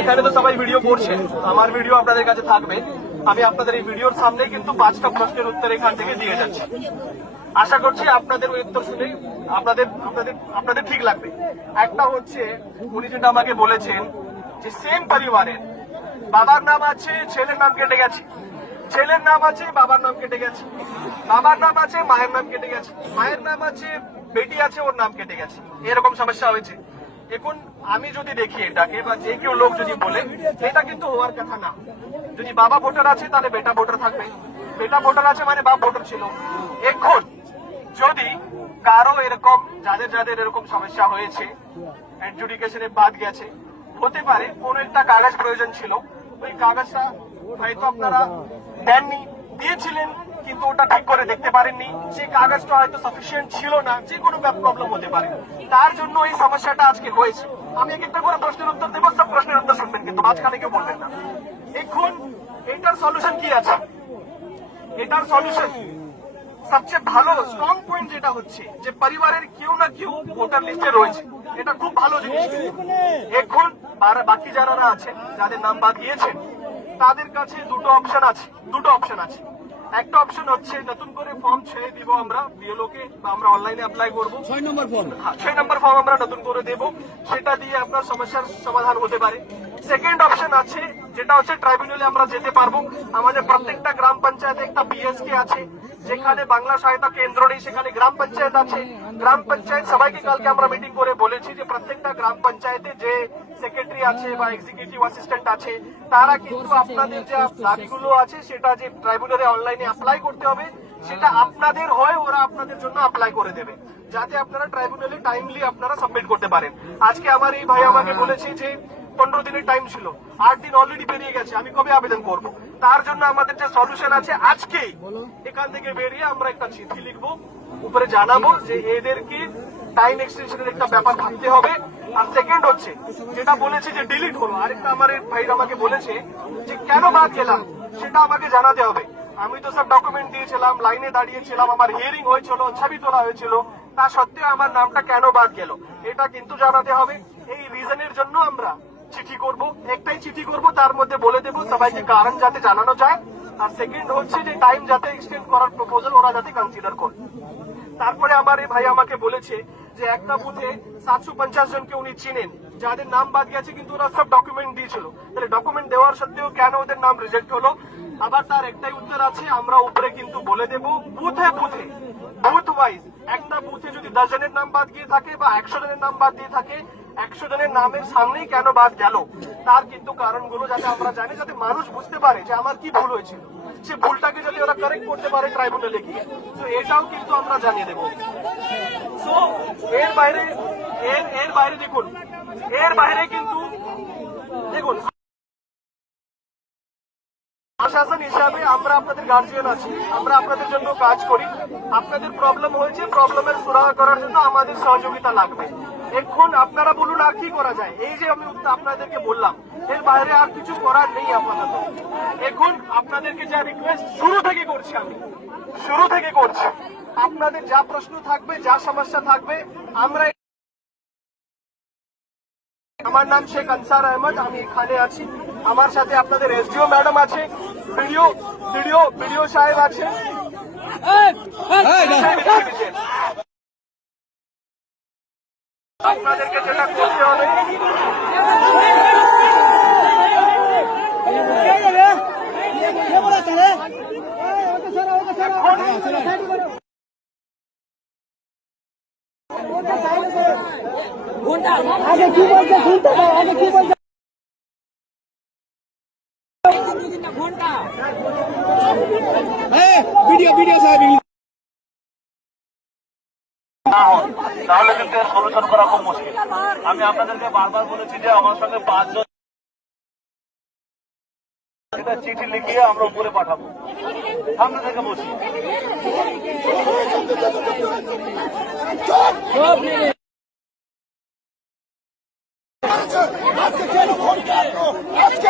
এখানে তো সবাই ভিডিও করছে, আমার ভিডিও আপনাদের কাছে থাকবে। আমি আপনাদের এই ভিডিওর সামনে কিন্তু 5টা প্রশ্নের উত্তর এখান থেকে দিয়ে যাচ্ছি। আশা করছি আপনাদের ওই উত্তর শুনে আপনাদের ঠিক লাগবে। একটা হচ্ছে, উনি যেটা আমাকে বলেছেন যে সেম পরিবারের বাবার নাম আছে, ছেলের নাম কেটে গেছে, ছেলের নাম আছে, বাবার নাম কেটে গেছে, বাবার নাম আছে, মায়ের নাম কেটে গেছে, মায়ের নাম আছে, বেটি আছে, ওর নাম কেটে গেছে, এরকম সমস্যা হয়েছে। এখন আমি যদি দেখি এটাকে, বা যে কেউ লোক যদি বলে, এটা কিন্তু হওয়ার কথা না। যদি বাবা ভোটার আছে তাহলে বেটা ভোটার থাকবে, বেটা ভোটার আছে মানে বাপ ভোটার ছিল। এখন যদি কারো এরকম, যাদের যাদের এরকম সমস্যা হয়েছে, অ্যাডজুডিকেশনে বাদ গেছে, হতে পারে কোন একটা কাগজ প্রয়োজন ছিল, ওই কাগজটা হয়তো আপনারা দেননি, দিয়েছিলেন কিন্তু ওটা ঠিক করে দেখতে পারেননি, সেই কাগজটা হয়তো সাফিসিয়েন্ট ছিল না, যে কোনো প্রবলেম হতে পারে, তার জন্য এই সমস্যাটা আজকে হয়েছে। আমি এক একটা করে প্রশ্নের উত্তর দেবো, সব প্রশ্নের উত্তর শুনবেন কিন্তু মাঝখানে কেউ বলবেন না। এখন এটার সলিউশন কি আছে? এটার সলিউশন সবচেয়ে ভালো স্ট্রং পয়েন্ট যেটা হচ্ছে যে পরিবারের কেউ না কেউ ভোটার লিস্টে রয়েছে, এটা খুব ভালো জিনিস। এখন বাকি যারা আছেন, যাদের নাম বাদ দিয়েছেন, তাদের কাছে দুটো অপশন আছে। একটা অপশন হচ্ছে নতুন করে ফর্ম ছেড়ে দিব আমরা বিএলওকে, বা আমরা অনলাইনে অ্যাপ্লাই করবো। 6 নম্বর ফর্ম আমরা নতুন করে দেব, সেটা দিয়ে আপনার সমস্যার সমাধান হতে পারে। সেকেন্ড অপশন আছে, যেটা হচ্ছে ট্রাইব্যুনালে আমরা যেতে পারবো। আমাদের প্রত্যেকটা গ্রাম পঞ্চায়েতে একটা বিএসকে আছে, যেখানে বাংলা সহায়তা কেন্দ্র নেই, সেখানে গ্রাম পঞ্চায়েত আছে। গ্রাম পঞ্চায়েত সবাইকে কালকে আমরা মিটিং করে বলেছি যে প্রত্যেকটা গ্রাম পঞ্চায়েতে যে সেক্রেটারি আছে বা এক্সিকিউটিভ অ্যাসিস্ট্যান্ট আছে, তারা কিন্তু আপনাদের যে দাবিগুলো আছে সেটা যে ট্রাইব্যুনালে অনলাইনে অ্যাপ্লাই করতে হবে, সেটা আপনাদের হয়, ওরা আপনাদের জন্য অ্যাপ্লাই করে দেবে, যাতে আপনারা ট্রাইব্যুনালে টাইমলি আপনারা সাবমিট করতে পারেন। আজকে আমার এই ভাই আমাকে বলেছে যে 15 দিনের টাইম ছিল, 8 দিন অলরেডি পেরিয়ে গেছে, আমি কবে আবেদন করব? তার জন্য আমাদের যে সলিউশন আছে, আজকেই এখান থেকে বেরিয়ে আমরা একটা চিঠি লিখবো, উপরে জানাবো যে এদেরকে টাইম এক্সটেনশনের একটা ব্যাপার ভাবতে হবে। আর সেকেন্ড হচ্ছে যেটা বলেছে যে ডিলিট হলো, আরেকটা আমার ভাই আমাকে বলেছে যে কেন বাদ গেলাম সেটা আমাকে জানাতে হবে। আমি তো সব ডকুমেন্ট দিয়েছিলাম, লাইনে দাঁড়িয়েছিলাম, আমার হিয়ারিং হয়েছিল, ছবি তোলা হয়েছিল, তা সত্ত্বেও আমার নামটা কেন বাদ গেল এটা কিন্তু জানাতে হবে। এই রিজনের জন্য আমরা চিঠি করব, একটাই চিঠি করব, তার মধ্যে বলে দেবো সবাইকে কারণ যাতে জানানো যায়। আর সেকেন্ড হচ্ছে যে টাইম যাতে এক্সটেন্ড করার প্রপোজাল ওরা যাতে কনসিডার করে। তারপরে আমার এই ভাই আমাকে বলেছে যে একটা বুথে 750 জনকে উনি চিনেন, যাদের নাম বাদ গেছে কিন্তু ওরা সব ডকুমেন্ট দিয়েছিল, তাহলে ডকুমেন্ট দেওয়ার সত্ত্বেও কেন ওদের নাম রিজেক্ট হলো? আবার তার একটাই উত্তর আছে, আমরা উপরে কিন্তু বলে দেবো বুথে বুথ ওয়াইজ, একটা বুথে যদি 10 জনের নাম বাদ গিয়ে থাকে বা 100 জনের নাম বাদ দিয়ে থাকে, 100 জনের নামের সামনেই কেন বাদ গেল তার কিন্তু কারণগুলো যাতে আমরা জানি, যাতে মানুষ বুঝতে পারে যে আমার কি ভুল হয়েছিল, সে ভুলটাকে যদি ওরা কারেক্ট করতে পারে ট্রাইব্যুনালে গিয়ে, তো এটাও কিন্তু আমরা জানিয়ে দেবো। তো এর বাইরে দেখুন, এর বাইরে কিন্তু দেখুন, প্রশাসন হিসাবে আমরা আপনাদের গার্জিয়ান আছি, আমরা আপনাদের জন্য কাজ করি। আপনাদের প্রবলেম হয়েছে, প্রবলেমের সুরাহা করার জন্য আমাদের সহযোগিতা লাগবে। এখন আপনারা বলুন আর কি করা যায়? এই যে আমি আপনাদেরকে বললাম, এর বাইরে আর কিছু করার নেই আপাতত। এখন আপনাদেরকে যা রিকোয়েস্ট শুরু থেকে করছি, আপনাদের যা প্রশ্ন থাকবে, যা সমস্যা থাকবে, আমরা, আমার নাম শেখ আনসার আহমদ, আমি এখানে আছি, আমার সাথে আপনাদের এসডিও ম্যাডাম আছে, ভিডিও সাহেব আছে, আপনাদেরকে যেটা করতে হবে আগে কি বলছে শুনতে পাও, আগে কি বলছে ভিডিও সাহেব তাহলে কিন্তু এর সলিউশন করা খুব মুশকিল। আমি আপনাদেরকে বারবার বলেছি যে আমার সঙ্গে 5 জন চিঠি লিখিয়ে আমরা উপরে পাঠাবো, সামনে থেকে বসি। আজকে